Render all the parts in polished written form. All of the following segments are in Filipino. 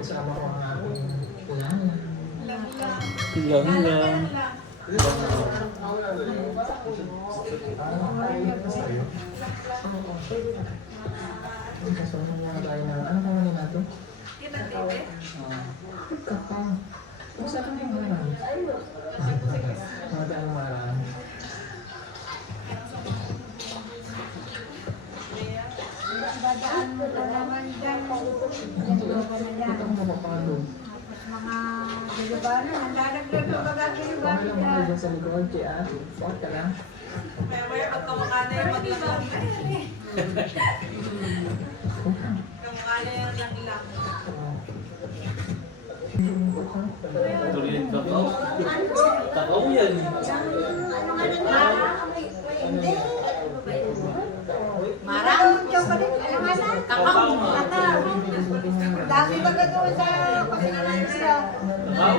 Kasama ko ang aking kulang. Ilang. Kasama niya tayo na, ano ka mali natin? Kakao. Kung saan ka yung marami? Mga ang marami. Bagaan mo na naman dyan. Ito ang mapapalo. Mga dilibanan, ang dadagdag ng bagang dilibanan Pamela mo dyan sa likod, kaya huwag ka lang. Maya pag kamukha na yung maglalang. Kamukha na yung lang-lang. Tuloy yung kakao. Kakao yan. Marang chocolate, alam nga na? Kakao. Dami ba gano'n sa pagkakalan siya? Kakao?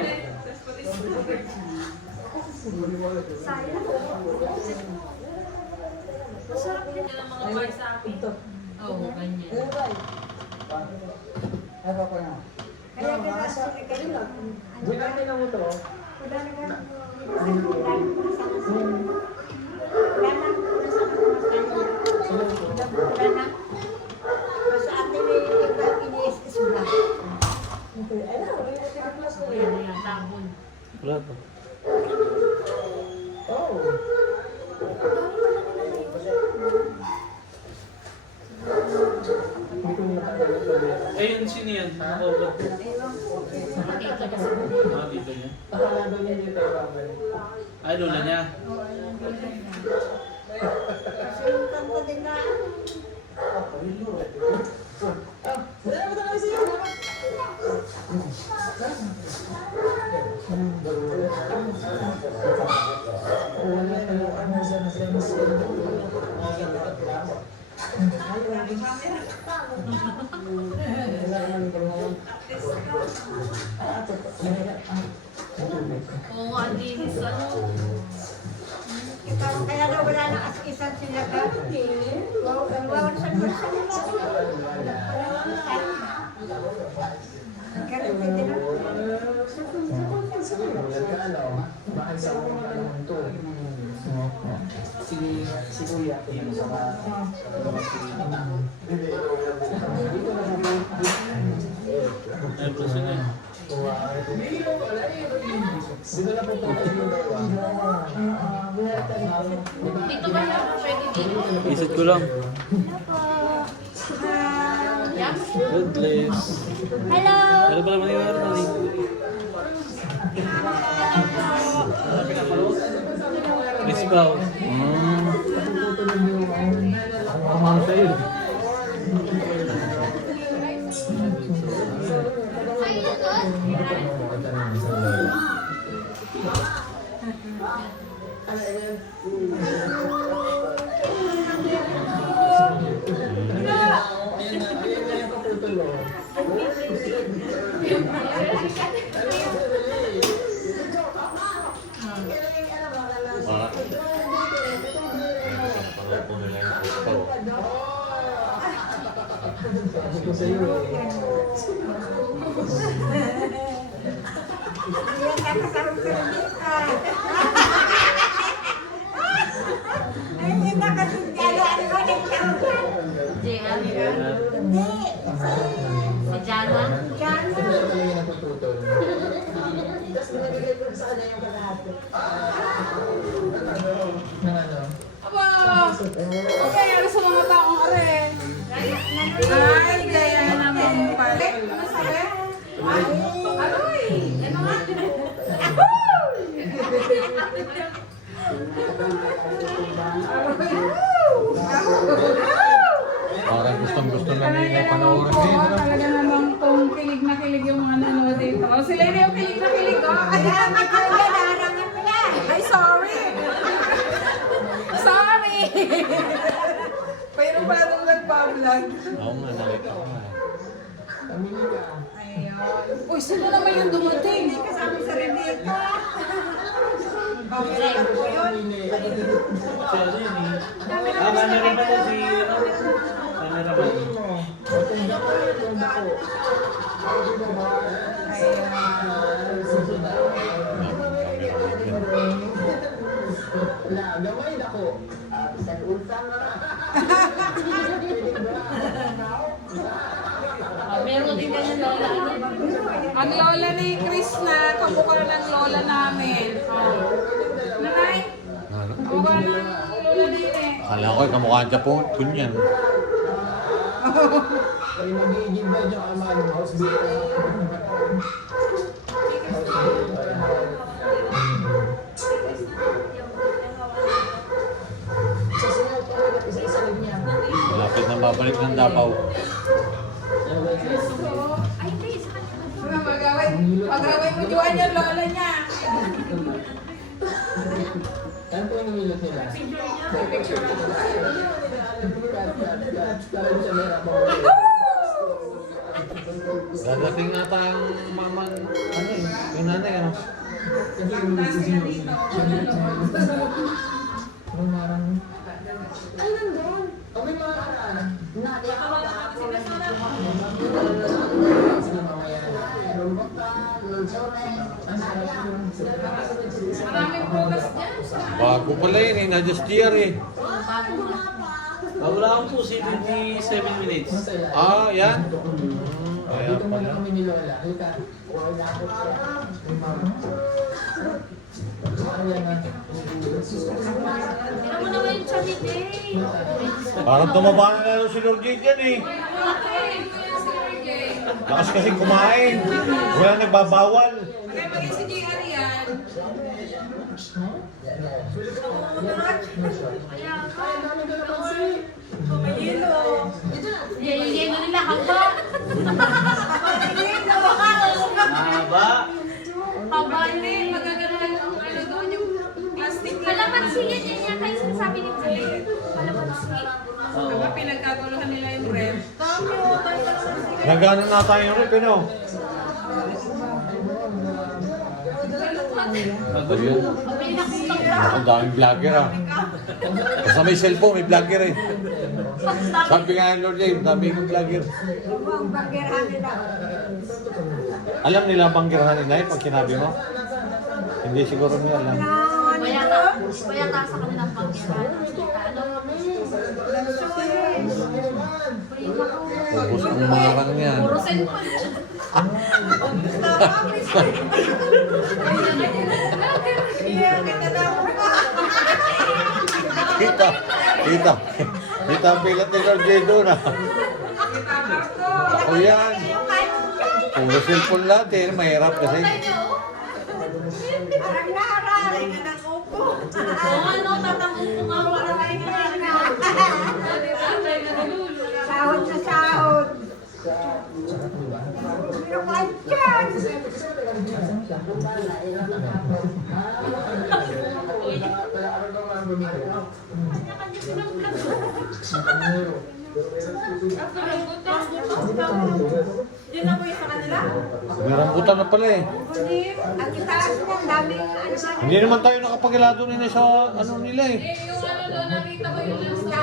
Sayang. Masarap din yung mga bar sa akin. Oo, ganyan. Kaya nasa kayo lang. Buwan natin na mo to. Wala na nga. Wala na. Wala na. Basta atin may iniis-is mo na. Yan yung tabon. Wala to. Oh. Hindi ko natanggal yung problema. Ayun, sino yan? Nakaubat. Ah, dito niya. Akala daw niya dito yung babalik. Ay, lola niya. Kasi yung kanta din na. Wala mo talaga siya. Wala tayo ano sa sense. Oo nga, dinis. Ano? Kaya daw wala nang as-isan sila ka. Wawan sa bulsa nila. Kaya pwede na. Bakit sa mga naman to? Si Kuya, pinasama. Ay, puso niya. Dito na po po kayo Dito ba yan? Pwede dito? Isit ko lang. Yan? Goodness. Hello! Ano pala mangyayari na rin? Miss Pao. Tutulog yung mga sa'yo. Sabi ko sa'yo Yan kakakarong-karong dito. Ay, hindi nakasudyalo. Ano ba nagkaroon? Jean? Hindi. Si Jana? Jana. Ito talaga yung natututol. Tapos nilagay ko sa kanya yung kalahati. Nang ano? Aba! Okay, ano sa mga taong are? Ay, gaya naman pala. Ano sabi? Ay, aroy! Ano nga? Parang gustong-gusto na nila Talaga naman panoorin po, nila. talaga naman kung kilig na kilig yung mga nanonood dito. O, sila rin yung kilig na kilig, oh. Ay, Harangan mo yan. ay, sorry! Sorry! Pero pala nung nagpa-vlog. Oo nga, nakita ko nga. Pamili ka. Ayun. Uy, sino naman yung dumating? Kasama sa Renita. Pamela na po yun. Si ano yun eh. Ah, camera ba yun si... Camera ba yun? Ito yung dako. Wala, gamay na ko. Sa utang na. Meron din ganyan lola. Ang lola ni Chris na, kamukha ng lola namin. Oh. Nanay, Ano? kamukha ng lola namin. Akala ko kamukha niya po yan. Ay, magiging ba dyan ka man, house Malapit na babalik ng Davao. Magaway mo juan yung lola niya. Ano po yung namilot nila? Dadating nga tayong mama, ano eh, yung nanay, ano? Ay, nandun. O, may mga karaan. Maraming prutas dyan. Bago pala yun eh, na-just year eh. Wala akong po, 77 minutes. Ah, yan. Kaya Dito muna pala. kami ni Lola. Halika. Ayan na. Tira mo naman yung chani day. Parang tumaba na lalo si Lord Jade yan eh. Lakas kasi kumain. Wala nagbabawal. Kaya maging si JR yan. Yelo nila haba. Mahaba. Haba Hindi, yun. magagano'n yung ano doon, yung plastic lang. Kalamansi yan yan kayo sinasabi ni Jay. Kalamansi. Diba pinagkaguluhan nila yung ref? Nagano na tayo rin, pero. Ayun. Ang daming vlogger ah. Basta may cellphone, may vlogger eh. Sabi nga ng Lord Jade, daming vlogger. Alam nila banggirahan ni Nay pag sinabi mo? Hindi siguro niya alam. Bayata sa kanilang pagkira. Ubus ang marang niyan. Puro cellphone. Kita, kita. Kita ang pilat ni Lord Jade doon ah. Ako yan. Puro cellphone lahat eh, mahirap kasi. Oo, ano, tatanggol ko nga para kayo Sahod sa sahod. Pero kanyan. Yun na po yung sa kanila? May rambutan na pala eh. Ang itaas mo, daming ano. Hindi naman tayo nakapagilado nila sa ano nila eh. Yung ano doon, nakita ko yung lang sa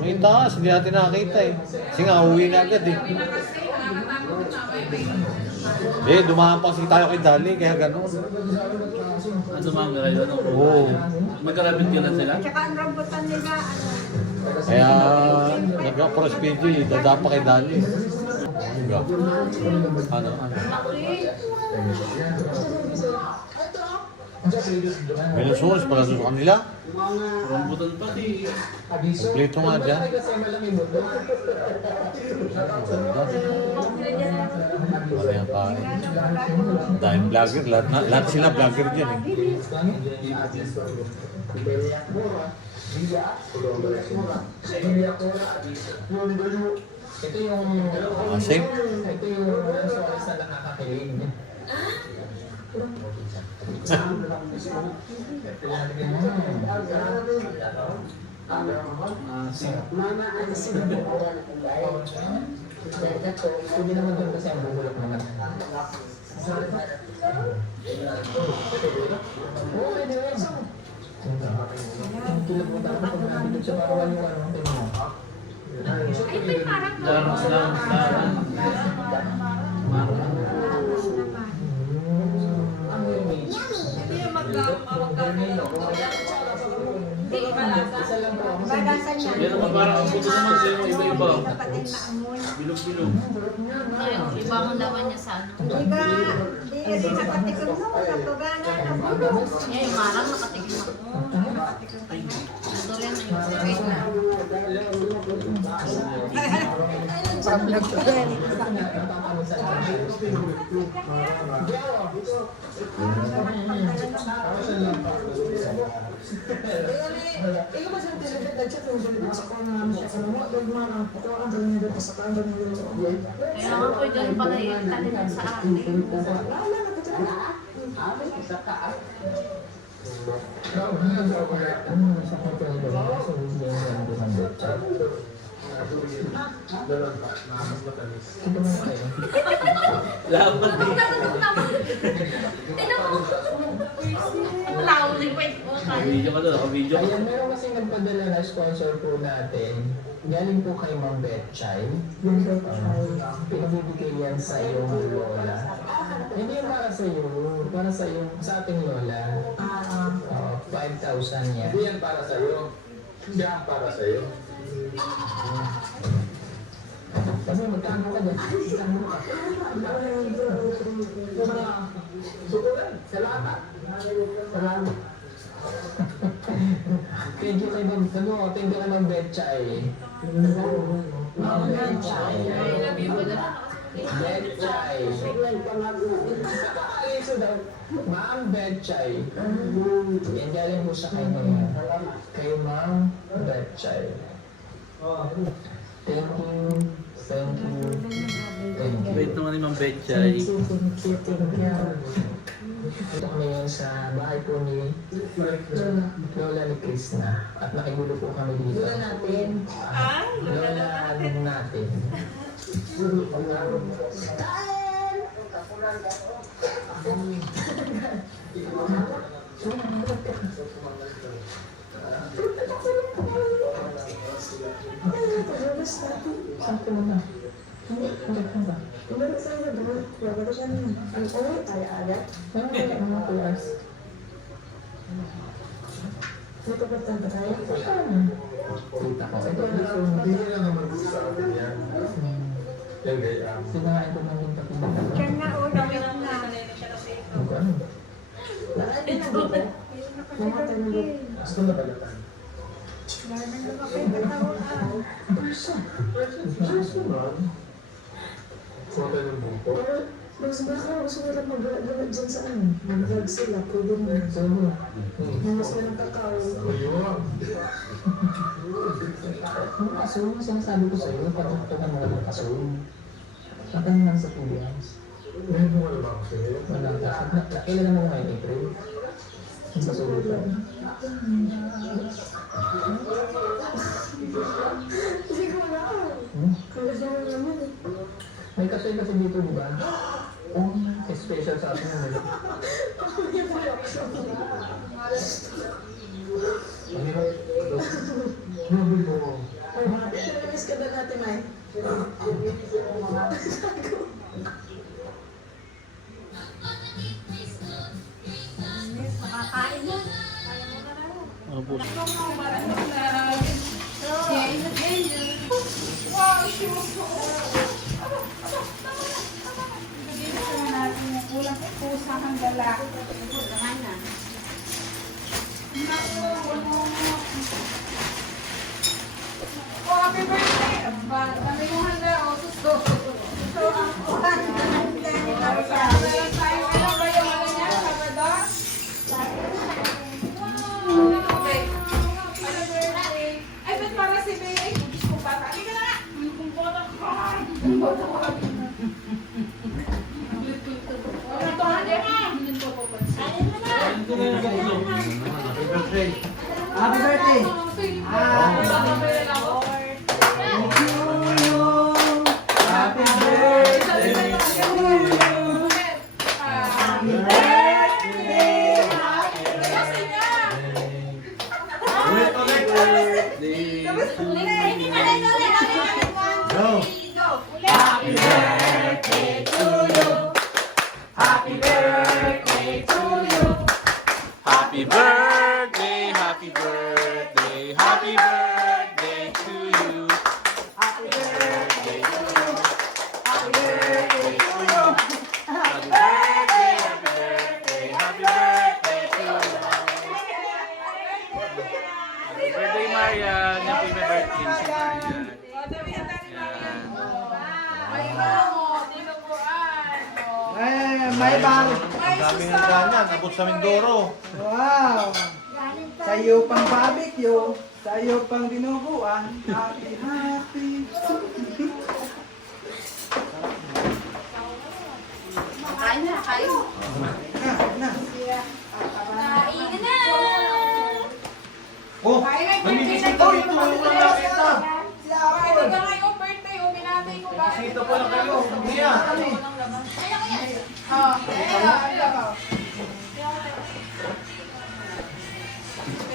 May taas, hindi natin nakakita eh. Kasi nga, uwi na agad eh. kasi nakakatakot na may Eh, dumaan pa kasi tayo kay Dali, kaya ganun. Ano mga kayo? Ano? Oo. Magkarapit ka na sila? Tsaka ang rambutan nila, ano. Kaya, nag-approach PG, dadapa kay Dali. Ano? May nasunos pala doon sa kanila. Rambutan pati. Kompleto nga dyan. Ano yan pa? Dahil vlogger, lahat sila vlogger dyan eh. Ito yung Asim? ito yung source na nakakakilig. Mama, ano sinubukan ng bayan? Pwede naman doon kasi ang bubulok naman. Oo, pwede rin. Tulad mo tayo pag nandito sa parawan yung ano, tingin mo. Ay, may parang Darang. Badasan yan. Yan naman parang ang buto naman sa iyo, iba-iba. Kapatid na amoy. Bilog-bilog. Yung iba ang laman niya sa ano. Di ba, di rin nakatikom mo, kapagana, nabulong. Eh, yung marang nakatikim ako. Ito rin na yung wait na. Kaya nga po dyan pala yung talim sa akin. Laban din. Lauling wait po tayo. Video ka doon, naka-video ka. Ayan, meron kasing nagpadala na sponsor po natin. Galing po kay Ma'am Betchay. Pinabibigay yan sa iyong lola. Hindi yung para sa iyo, para sa iyong, sa ating lola. 5,000 yan. Hindi yan para sa'yo. Hindi yan para sa'yo. Kasi magkano ka dyan? Magkano ka? Sukulan. Salamat. Salamat. Thank you kay Ma'am, thank you kay Ma'am Betchay. Ma'am Betchay. Betchay. Nakakaliso daw. Ma'am Betchay. Yan galing po sa kanya. Kay Ma'am Betchay. Thank you. Thank you. Thank you. Wait naman ni Ma'am Betchay. Ito kami ngayon sa bahay po ni Lola ni Krishna. At nakigulo po kami dito. Lola natin. Lola natin. Saan po na? Hindi ba? Meron sa iyo doon. Wala ko siya naman. Ang uwi, agad. Meron ko lang mga kulas. Dito ba tanda tayo? Kita ko. Ito ang gusto mo. Hindi na naman sa akin yan. Yan gaya. Sinahain ko namin pakinig. Diyan na, wait na. Ano? Gusto na balatan. Yes naman. Kuha ng buko. Mas baka gusto nila mag-vlog dyan sa ano. Mag-vlog sila, pwede mo. Mas ka ng kakao. Ayun. Ang kaso, ang sinasabi ko sa'yo, parang ito na mga kaso. Nakang lang sa 2 years. May bunga na ba ako sa'yo? Wala ka. Kailan mo ngayon, April? Ang kasulutan. Hindi ko na. Kasi mo naman eh. May kasi dito, di ba? Oh, special sa atin yun. Ano ba? Noble mo. Namiss ka ba natin, May? Makakain mo. Opo. Wow, shoes ko. Ibigay na natin yung kulang pusa ng dala. Oh, happy birthday! Aba, dami mo handa. Oh, susto. So, ang kuhan. Meron tayo. Ano ba yung ano niya? Salvador? Okay. Happy birthday. Ay, ba't para si Bea? Ay, kukis ko pa. Sabi ka na nga. Kung bota ka. Kung bota ka. Ano to, hande mo? Hindi ko po pa. Ito na yung ganito. Happy birthday. Happy birthday! Happy Wait, ulit. Birthday. Go. Happy birthday to you. Happy birthday to you. Happy birthday, happy birthday, happy birthday. may bar. May Ang dami ng susa. ganyan, abot sa Mindoro. Wow. Sa'yo pang barbecue. Sa'yo pang dinuguan. Happy, happy. Kain na, kain. Na. Kain na! Oh, Kain na, may birthday bisita na dito. Wala nakita. Kain ka ngayong birthday, binatay ko ba? Bisita pala kayo. Mia. Oh, ayun ako.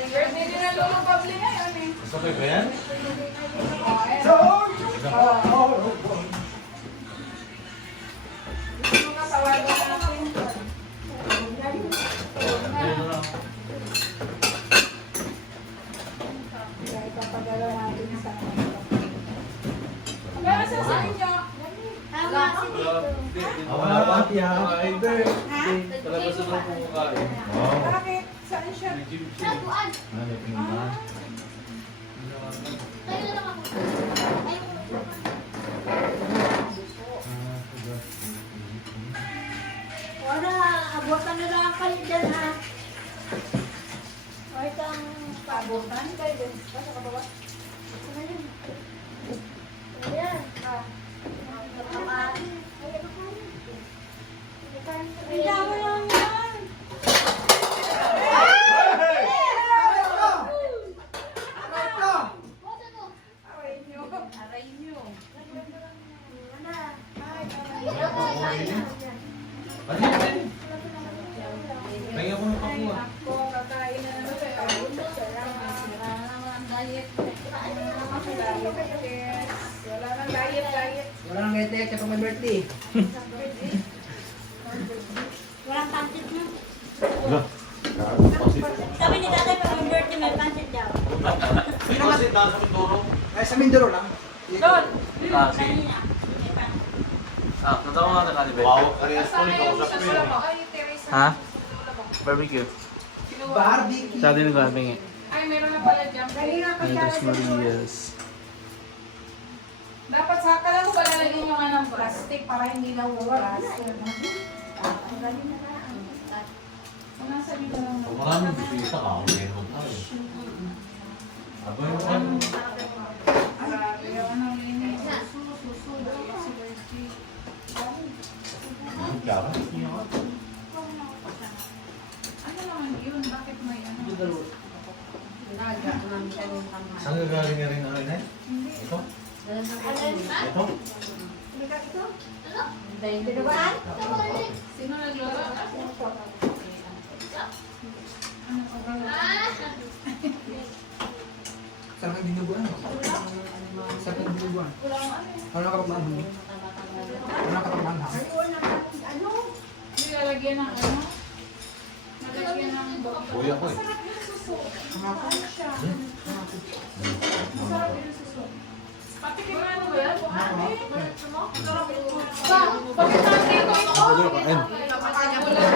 Birthday din ang Lolo Pabli ngayon eh. Gusto kayo ba yan? Oh, ayun. Gusto nga tawagan natin. Kaya ipapadala natin sa Pero sasabihin niyo, Tama si Tito. Wala pa. Happy, happy birthday. Palabas na lang kumakain. Wow. bakit? Saan siya? Nabuan. Ano, tingnan mo. Tayo na lang ako. Ay, wala, abutan na lang kayo dyan ha. Or kang paabutan kayo. Basta ka ba? Ano yun? Ayan. Ay, dami lang yan. Aray niyo. Aray niyo. Pahinga ko ng kapuha. Ako, kakain na naman kayo. Salamat. Yes. Wala nang diet. Wala nang ngete kapag may birthday. Walang pansit na. Wala. Sabi ni tatay pag may birthday may pansit daw. May kasi taas sa Mindoro. Ay, sa Mindoro lang. Doon. Kanina. May pansit. Ah, natawa nga na kanibay. Wow, kariyas ko. Sana Ikaw yung sa sa pwede. mo. Ay, Teresa. Ha? Barbecue. Barbecue. Sa atin ko pingi. Ay, meron na pala dyan. Kanina pa siya. Andres Marias. Dapat sa kala ko pala lagyan nyo nga ng plastic para hindi nawuwas. Ano sabi ko lang? Kung maraming bisita ka, ako meron tayo. Aba yung ano? Grabe yung ano linis. Susu. Si Bertie. Ang kaya. Ano naman yun? Bakit may ano? Saan gagaling nga rin ang rin? Ito? Ito? Dinuguan? Sino nagluto? Saan kang dinuguan? Saan kang dinuguan? Wala ka pa Wala ka pa Ano? Nilalagyan ng ano? Nalagyan ng bokto. Kuya ko eh. Masarap yung suso. Ano siya? Masarap yung suso. Patikin mo ano ba yan? Masarap yung suso. Bakit natin ito?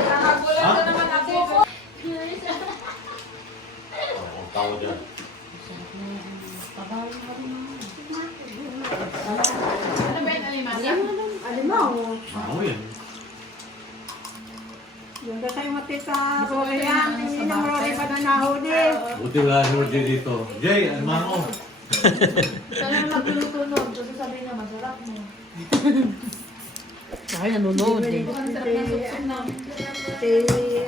Nakagulat na naman ako. Ang tao dyan. Ano ba yung alimasa? Alimaw. Ako yan. Yung da tayo mati sa Rory yan. Hindi na Rory pa na nahuli. Buti wala si Roger dito. Jay, ano man ako? Sana magluluto nun. Kasi sabi na masarap mo. Ay, nanonood eh. Kasi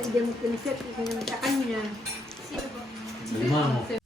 hindi mo pinisit. Kasi naman sa kanya. Lima mo.